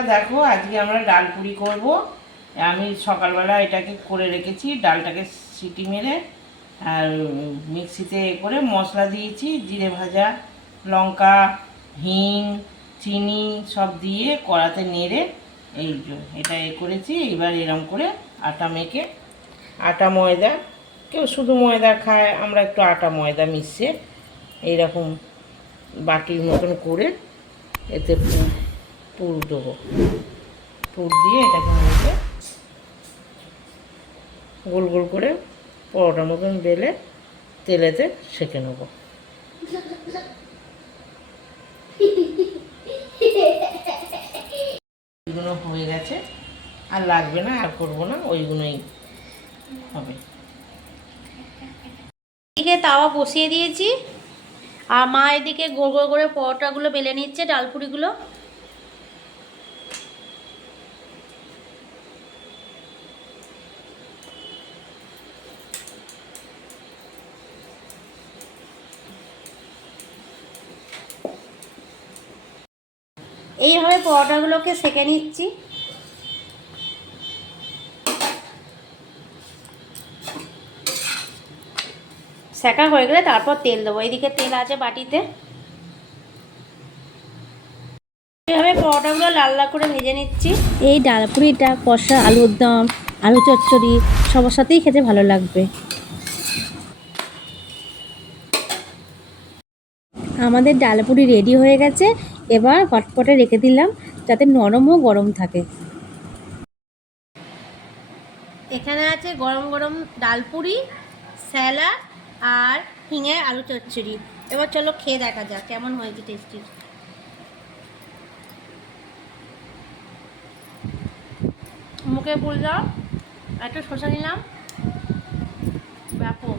বন্ধুরা দেখো, আজকে আমরা ডাল পুরি করব। আমি সকালবেলা এটাকে করে রেখেছি, ডালটাকে সিটি মেরে, আর মিক্সিতে করে মশলা দিয়েছি, জিরে ভাজা, লঙ্কা, হিং, চিনি সব দিয়ে কড়াতে নেড়ে এই এটা এ করেছি। এবার এরম করে আটা মেখে, আটা ময়দা, কেউ শুধু ময়দা খায়, আমরা একটু আটা ময়দা মিশিয়ে এইরকম বাটির মতন করে এতে পুর পুর দেবো। পুর দিয়ে এটাকে মধ্যে গোল গোল করে পরোটার মতন বেলে তেলেতে সেঁকে নেব। ওইগুলো হয়ে গেছে। আর লাগবে না আর করব না ওইগুলোই হবে। এদিকে তাওয়া বসিয়ে দিয়েছি। আর মা এদিকে গোল গোল করে পরোটাগুলো বেলে নিচ্ছে ডালপুরিগুলো। এইভাবে পরোটাগুলোকে সেঁকে নিচ্ছি। সেকা হয়ে গেলে তারপর তেল দেবো। এইদিকে তেল আছে বাটিতে। এইভাবে পরোটাগুলো লাল লাল করে ভেজে নিচ্ছি। এই ডালপুরিটা কষা, আলুর দম, আলু চচ্চড়ি সবার সাথেই খেতে ভালো লাগবে। আমাদের ডালপুরি রেডি হয়ে গেছে। এবার হটপটে রেখে দিলাম যাতে নরম ও গরম থাকে। এখানে আছে গরম গরম ডালপুরি, স্যালাড আর হিঙে আলু চচ্চড়ি। এবার চলো খেয়ে দেখা যাক কেমন হয়েছে টেস্টি মুখে দাও, একটু শসা নিলাম। ব্যাপক।